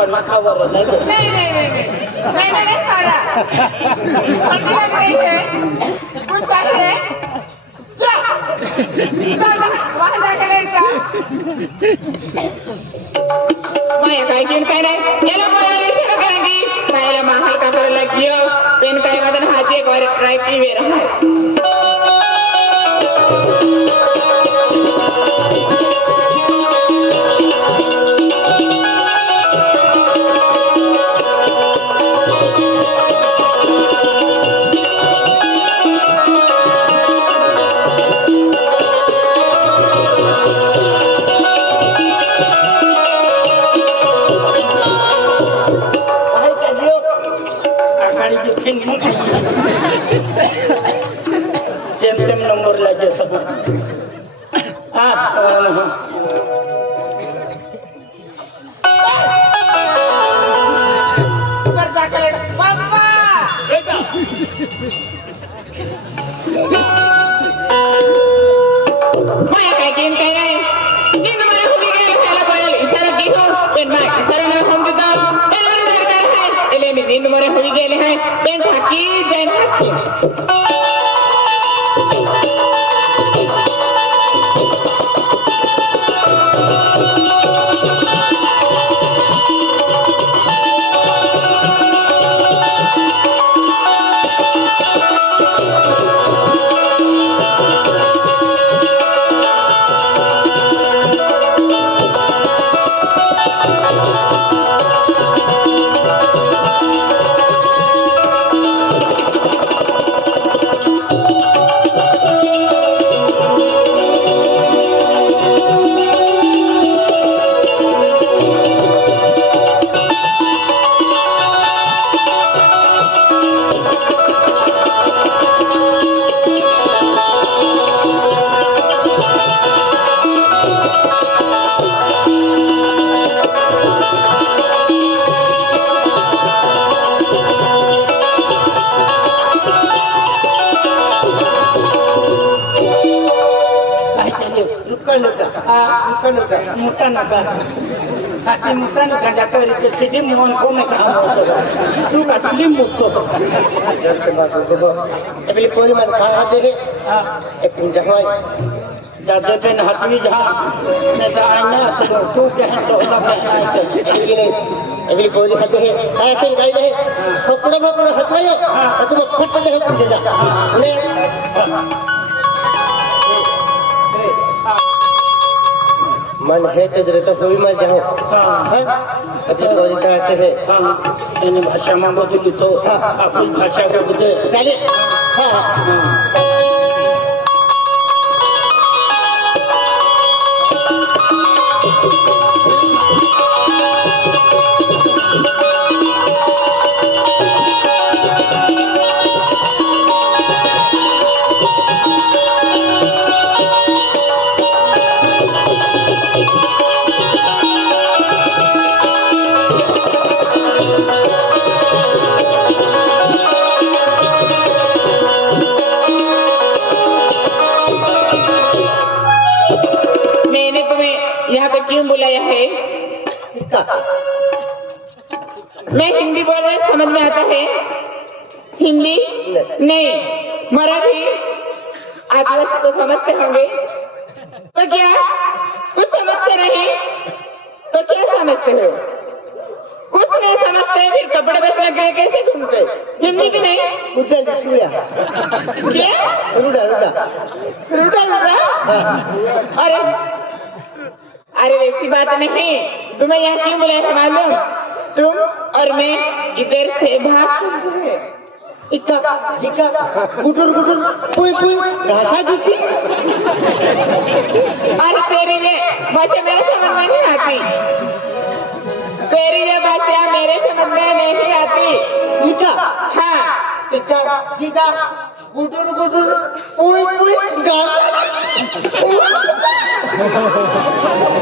पर रखा हुआ बदल नहीं नहीं नहीं नहीं मैंने नहीं मारा लग रही है कुछ चाहिए वहाँ जाके लेटा माया काय पेन काय नाही याला माया विसर कांगी नाहीला मा हलका पर लगियो पेन काय मदन हाजी एक बार ट्राई की वेर है तेम नंबर लागे सब हा हा. ऊपर जाके लेट पापा माया काय किन काय नाही जिन मला हुई गेल ह्याला बोलायला इशारा की हो पेन मा इशारा ना समजता एला नि दरकार है एले मी नींद मरे हुई गेले है पेन थाकी जैन हाथी mkano mkano gani ati mkano kandatari kesilimu onkome tuka silimu to ebile pori man ka hadere epin jahwai जादे बिन हथवी जहाँ मैं तो आईना तो तू कहे तो ना कहे अभी बोली हद है काय से गाई दे फकड़े फकड़े हथवायो तुम फट दे पीछे जा उन्हें मन है तेरे तो कोई मत जाओ हां? अभी पोरी का आते है। यानी भाषा में बदली तो अपनी भाषा को बुझे चलिए। हां। हां मैं हिंदी बोल रही समझ में आता है? हिंदी? नहीं मराठी? आदिवासी तो समझते होंगे। तो क्या? कुछ समझते नहीं। तो क्या समझते हो? कुछ नहीं समझते फिर कपड़े बस लग गए कैसे घूमते? हिंदी की नहीं? उधर लिखूया क्या? रुड़ा रुड़ा रुड़ा रुड़ा अरे अरे वैसी बात नहीं। तुम्हें यहाँ क्यों बुलाया? मालूम तुम और मैं इधर से भाग हैं। इक्का इक्का पुई पुई घासा घुसी। अरे तेरी ये मेरे समझ में नहीं आती। तेरी ये भाषा मेरे समझ में नहीं आती। इक्का हाँ इक्का इक्का पुई पुई घासा।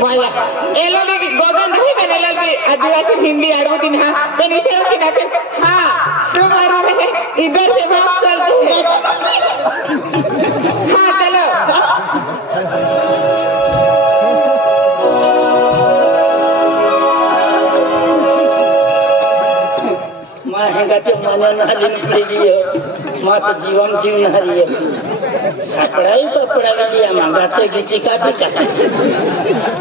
एलो भी गोगन नहीं बनेला भी आदिवासी हिंदी अड़बुदिन हाँ मैं नीचे रखी ना के हाँ तुम्हारे इधर से बात करते हैं हाँ चलो ते मात जीवन जीवनारी साकडाई पपडावी या मागाचं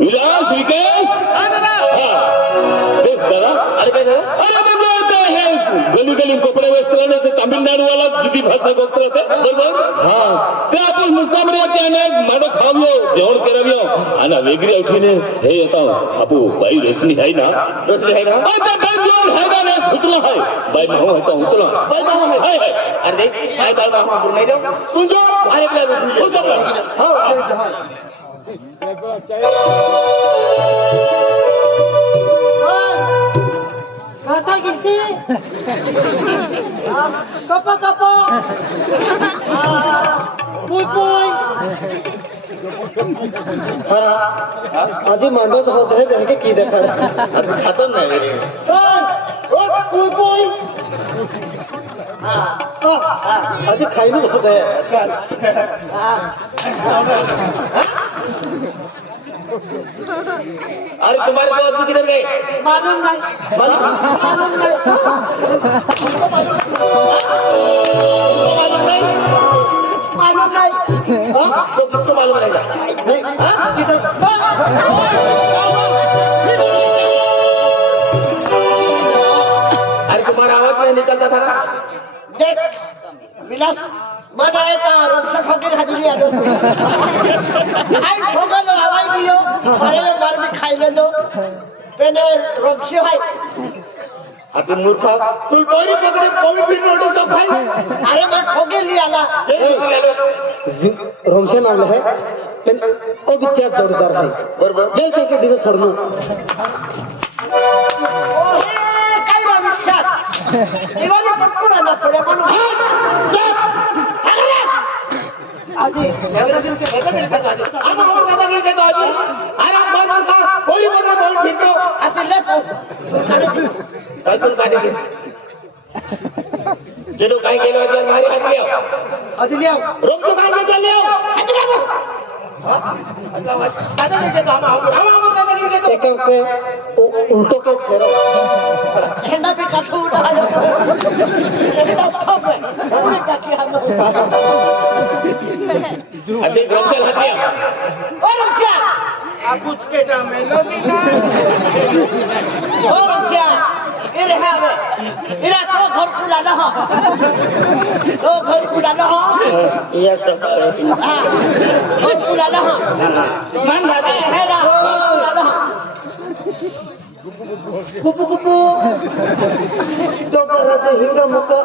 विलास हा काय हे गली गली कपडे वेचताना ते तामिळनाडूवाला जुदी भाषा बोलतो ते बरोबर? हा. ते आपण मुक्कामरे त्याने माडो खाव्यो जेवण कराव्यो. आणि वेगळी उठीने हे येता आपू बाई रोशनी आहे ना? रोशनी आहे ना? आता बाई जेवण आहे ना नाही? फुटला आहे. बाई माहो का? उतला बाई माहो आहे. अरे काय बाई मामा बोल नाही जाऊ. तू जो. अरे आपल्या हो. हो. Kapa. Puy puy. आजी मांडत होत आहे त्यांनी की देखा आता खातच नाही रे Puy puy. अरे तुम्हारे दोस्त भी किधर गए. मालूम Malum nahi. तुमको मालूम नहीं Malum nahi. हाँ? तो किसको मालूम रहेगा अरे तुम्हारा आवाज नहीं निकलता था देख विलास का खाली आलो आई ठोकलो हवाई दियो अरे मार मी खायले दो पेने रोक्षी हाय अति मूर्ख तू पकड़े नोटे तो अरे मैं ठोके लिया ना रोमशे नावलं है पण अविद्यात जोरदार आहे बरोबर बेल के डिझे सोडणं ओहे काय विचार दिवाळी पटकून आणा थोड्या म्हणून आजी एवढा दिल के बदल के आजी आज हम दादा दिल के तो आजी अरे आप बार बार का कोई पकड़े कोई ठीक तो आता ले पाऊस काय तुम काढे के जेनो काय केलं होतं मारी हात लिया आधी लिया रोमचो काय के चल लिया हात लिया अल्लाह वाच दादा दिल के तो हम हम हम दादा दिल के तो एक के उल्टो के फेरो झेंडा पे काठो उठा Adik Romsel Hatim. Oh Romsel. Aku cakap dah melodina. Oh Romsel. Ini apa? Ini tu ghor kula dah. Tu ghor kula dah. Iya sebab. Ah, ghor kula dah. Mana ada? Hera. Ghor kula dah. Kupu-kupu. Dokter Raja hingga muka.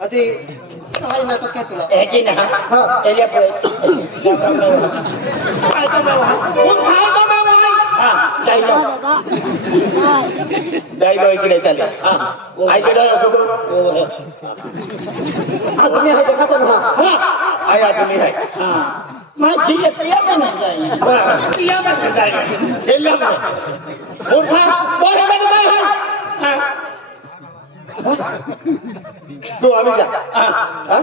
అది dialogue इकडे चालेल ऐकड तुम्ही हाय देखा ना हाय तुम्ही हाय माझी तया पण तया पण मूर्खा बरोबर का काय आहे हाँ तू आम्ही जा हाँ हा?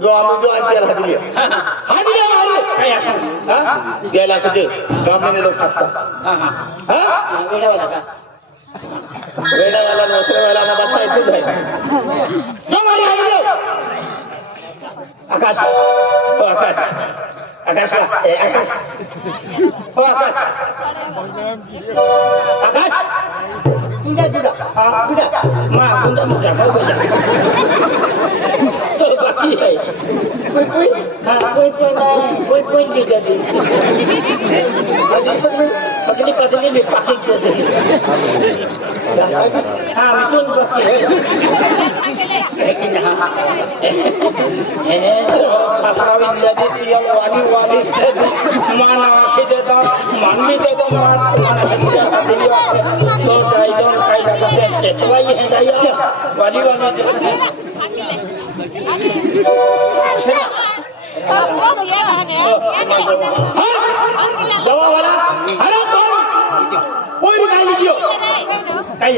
जो आम्ही जो आणते हा दिली हा दिली मारे काय असं हा गेला तुझे गावाने लोक खातात हाँ हाँ हा वेड़ा वाला का वेडा झाला नसरे वेळा मला बसता येतच आहे जो मारे हा दिली आकाश ओ आकाश आकाश का ए आकाश ओ Akash Akash Enggak tidak. Ah, tidak. Ma, bunda mau jaga banyak. Tuh Pak Kiai. Kuih-kuih. Kuih-kuih. Kuih-kuih dijadi. Apa ini? Pagkali pa din yun, pakig ko din. Ah, ito ang pakig. Eh, kinahamak. Eh, patawin na dito yung wali-wali. Mga nakakita daw, manlito daw mga nakakita sa video. So, dahil doon, kaya nakakita. Ito ay hindaya. Wali-wali dito. Pakile. Pakile. देते दवावाला अरे कोण पोरी काय लिहियो काय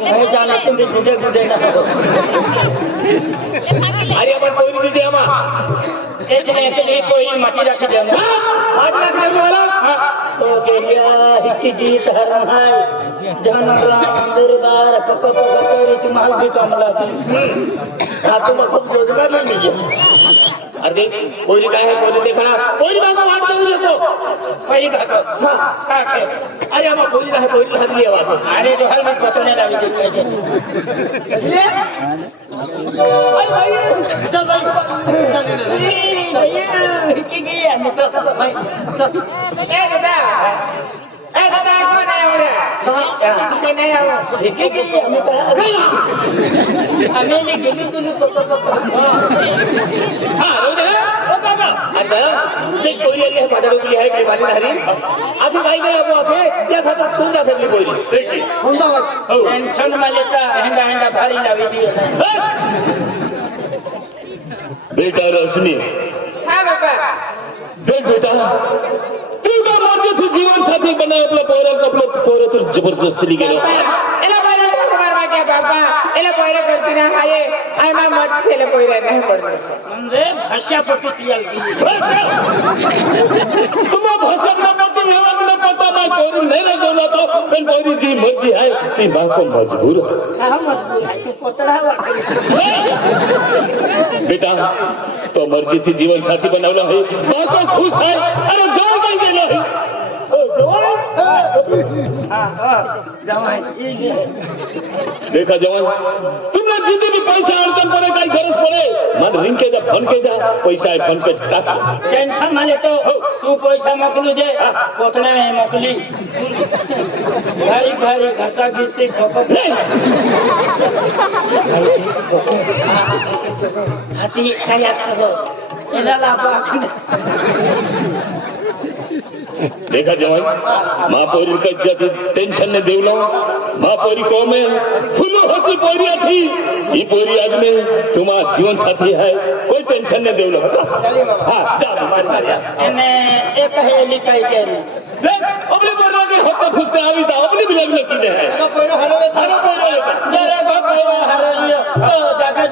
नाही जाणार तुम्ही गुडे गुडे ना अरे आपण पोरी दिली आम्हा तेच नाही तर हे. कोई माती राखी देणार आठ लाख देऊ मला तो गेल्या हिची जी धर्म आहे जनराम दरबार पक पक करी तुम्हाला जी कमला हा खूप रोजगार अरे पोरी काय आहे पोरी देखा पोरी बाबा वाट देऊ देतो पहिली खातो का खेळ अरे आम्हा पोरी आहे पोरी हातली आवाज अरे डोहाल मी पतने लागली ते पाहिजे हिची गेली आम्ही तसं ए दादा ए दादा कोण आहे कोण गेली गेली हा. आता ते आली आहे पातळी आहे की माझी धारी आधी काय काय आपण आपले त्या खातर ठेवून जा सगळी पोरी टेन्शन मला हेंडा हेंडा भारी लावी दी बेटा रोशनी हा बाबा देख बेटा. તીગા માર્ગેથી જીવન સાથી બનાવેલા પોયરા કપલો પોયરો તો જબરજસ્તી લઈ ગયો એલા પોયરા કપલો મારવા ગયા બાપા એલા પોયરા કરતી ના હાયે આમાં મત છે એલા પોયરા ના પડતો સમજે ભાષા પટુ તિયાલ ગઈ તમા ભાષા ના પટુ લેવા ન પતા ના કોરુ ને લગો ના તો પણ પોયરી જી મરજી હાય તી માફો મજબૂર હા મજબૂર હાય તું પોતડા બેટા तो मर्जी थी जीवन साथी बनवलं आहे माँ को खुश आहे अरे जाऊ काय गेलं देखा जवान तुमने जिंदगी पैसा अडचण पडे काही गरज पडे मन रिंके जा फनके जा पैसा आहे फनके टाक. टेन्शन माने तो तू पैसा मोकलू दे पोतडा में मोकली. भारी भारी घसा घिसी खपत हाती कायात करो एला लाभ आखने देखा जवान माँ पोरी का जब टेंशन ने देवलो माँ पोरी को में फुलो हसी पोरिया थी ये पोरी आज में तुम्हारा जीवन साथी है कोई टेंशन ने देवलो हाँ जा एक है लिखाई के देख अपने पोरी के हत्या खुशते आवी था अपने भी लग्न की है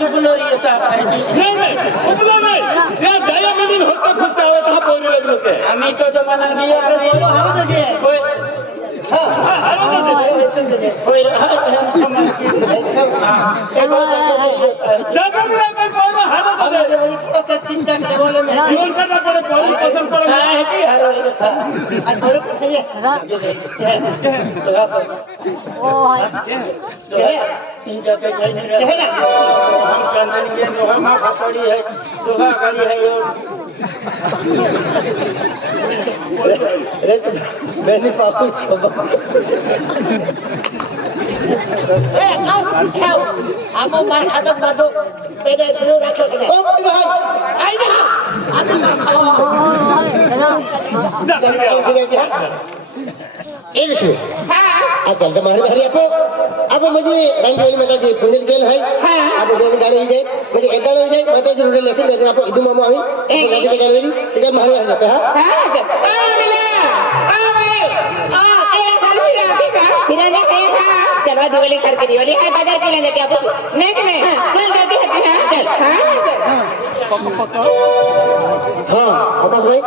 डुबलोरी येतात दयामधून होता खुश आवडत हा. पोरी लग्न होते आम्ही तो जमाना চিন্তা করে বলে জীবনটা পরে পরে পছন্দ করে না হেঁটে হারো আর পরে পরে ও হয় हम चंदन के लोहा माँ फसड़ी है लोहा गली है और Beni patlıç sabah. Ama ben adam bado beni bunu rakam. Oh my god! Ayda! Adam. Hello. Hello. Hello. Hello. Hello. Hello. Hello. Hello. अच्छा तुम्हारे तो घरे आपो अब मुझे रंग माता तो जी पुनित गेल है। हाँ। अब गेल गाड़ी हो। जाए मुझे तो एकाल हो जाए माता जी रूल लेकिन देखो आपो इदु मामा आवी। एक गाड़ी के गाड़ी ठीक है मारे जाते हाँ। हाँ आ मिला। आ भाई। आ एरा गाल भी राखी का फिर है हाँ। चलो दिवाली घर की दिवाली। है बाज़ार के लेने के आपो मैं। के मैं चल जाती है हाँ? चल। हाँ पक्का पक्का हाँ बताओ भाई।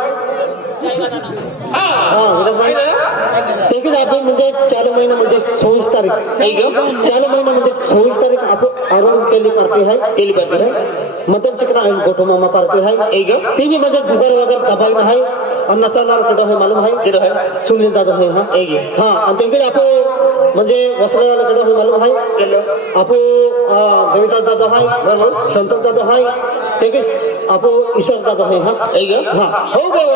ठीक आहे आपण म्हणजे चालू महिना म्हणजे सव्वीस तारीख चालू महिना म्हणजे सव्वीस तारीख आपण आराम केली पार्टी आहे केली पार्टी आहे मतलब चिकना आहे गोठो मामा पार्टी आहे एक ती बी म्हणजे जुगार वगैरे दबाई में आहे और नचाणार कुठं आहे मालूम आहे किती आहे सुनील दादा आहे हा एक हा आणि त्यांकडे आपण म्हणजे वसलेवाला कडे आहे मालूम आहे आपण गणिता दादा आहे बरोबर संतोष दादा आहे ठीक आहे आपण ईश्वर दादा आहे हा एक हा हो गए